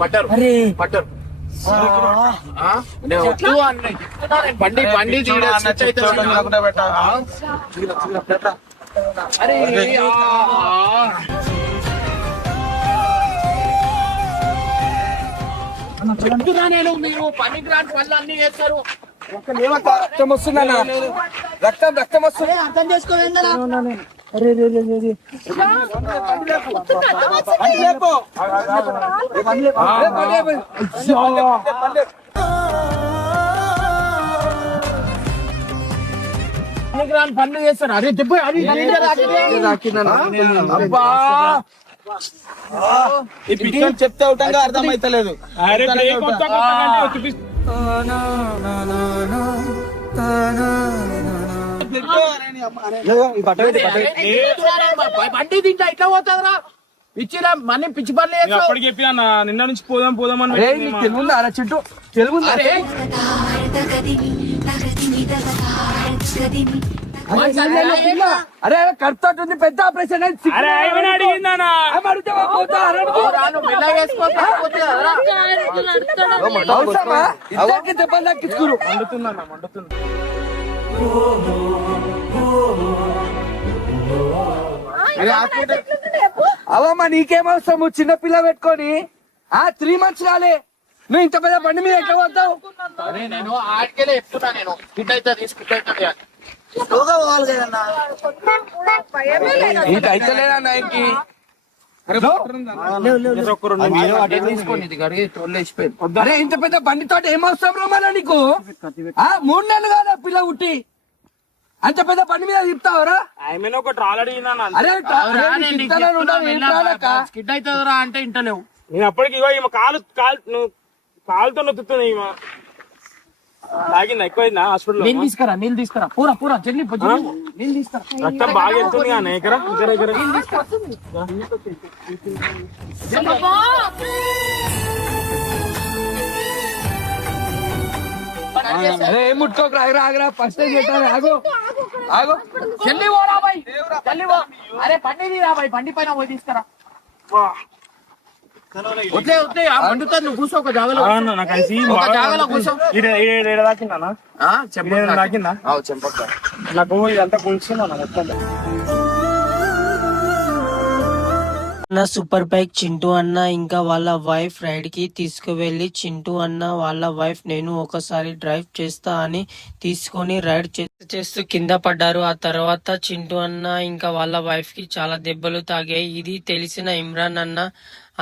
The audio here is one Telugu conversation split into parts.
పట్టారు అరే పట్టారు బండి బండి అరే చెప్తున్నా నేను, మీరు పనికిరాని పనులు అన్ని చేస్తారు. రక్తం వస్తుందా? రక్తం వస్తుంది, అర్థం చేసుకోండి. అరే పనికిరాని పనులు చేస్తారు. అరే దెబ్బ అబ్బా ఈ పిక్చర్ చెప్తే అవుతాగా అర్థమైతలేదు. బండి తింటా ఇట్లా పోతుందిరా, ఇచ్చిరా మనీ పిచ్చి పనులు అప్పటికి చెప్పినా నిన్న నుంచి పోదాం అని తెలుగుందా అలా చెట్టు తెలుగుందా? అరే కడుతుంది పెద్ద ఆపరేషన్ దెబ్బలు దక్కించుకురు. అవమ్మా నీకేమవసరము చిన్న పిల్ల పెట్టుకొని 3 months కాలే, నువ్వు ఇంత పెద్ద బండి మీద ఎట్లా పోతావు? నేను ఆడికెళ్ళి చెప్తున్నా, నేను ఫిట్ అవుతుంది ఫిట్ అవుతుంది అని. ఇంకా అయితలేదన్నా ఇంకి. అరే ఇంత పెద్ద బండితో ఏం అవసరం రమ్మన్నా నీకు? 3 నెలలు కాదా పిల్ల ఉట్టి, అంత పెద్ద బండి మీద తిప్పుతావరా? ఒక ట్రాల్ అడిగినా. అరే స్కిడ్ అవుతుందిరా అంటే ఇంటలేవు. నేను అప్పటికి ఈమె కాలుతో నొత్తుతుంది. ఈమె తాగిందా ఎక్కువైందా హాస్పిటల్? నీళ్ళు తీసుకురా, నీళ్ళు తీసుకురా, పూరా పూరా చెల్లి నీళ్ళు తీసుకురా. రక్తం బాగా వెళ్తుంది కానీ ఇక్కడ అరే ముట్టుకోకు, ఆగరా ఫస్ట్ ఆగు ఆగు చెల్లి పోరా బాయ్, చెల్లి పో. అరే బండి తీరా బాయ్, బండి పైన పోయి తీసుకురా. వద్దే వద్దే మండుతుంది, నువ్వు కూర్చో ఒక జాగలో, ఒక జాగలో కూర్చో. దాకిందా దాకిందా చెంపక్క నాకు ఇదంతా కూర్చున్నా మొత్తం. సూపర్ బైక్ చింటూ అన్న ఇంకా వాళ్ళ వైఫ్ రైడ్ కి తీసుకువెళ్లి చింటూ అన్న వాళ్ళ వైఫ్ నేను ఒకసారి డ్రైవ్ చేస్తా అని తీసుకొని రైడ్ చేస్తూ కింద పడ్డారు. ఆ తర్వాత చింటూ అన్న ఇంకా వాళ్ళ వైఫ్ కి చాలా దెబ్బలు తాగాయి. ఇది తెలిసిన ఇమ్రాన్ అన్న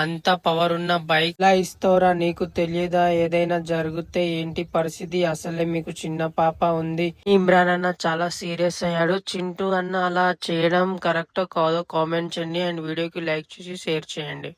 అంత పవర్ ఉన్న బైక్ ఇలా ఇస్తారా, నీకు తెలియదా ఏదైనా జరిగితే ఏంటి పరిస్థితి, అసలే మీకు చిన్న పాప ఉంది. ఇమ్రాన్ అన్న చాలా సీరియస్ అయ్యాడు. చింటూ అన్న అలా చేయడం కరెక్ట్ కాదో కామెంట్ చేయండి అండ్ వీడియోకి లైక్ చేసి షేర్ చేయండి.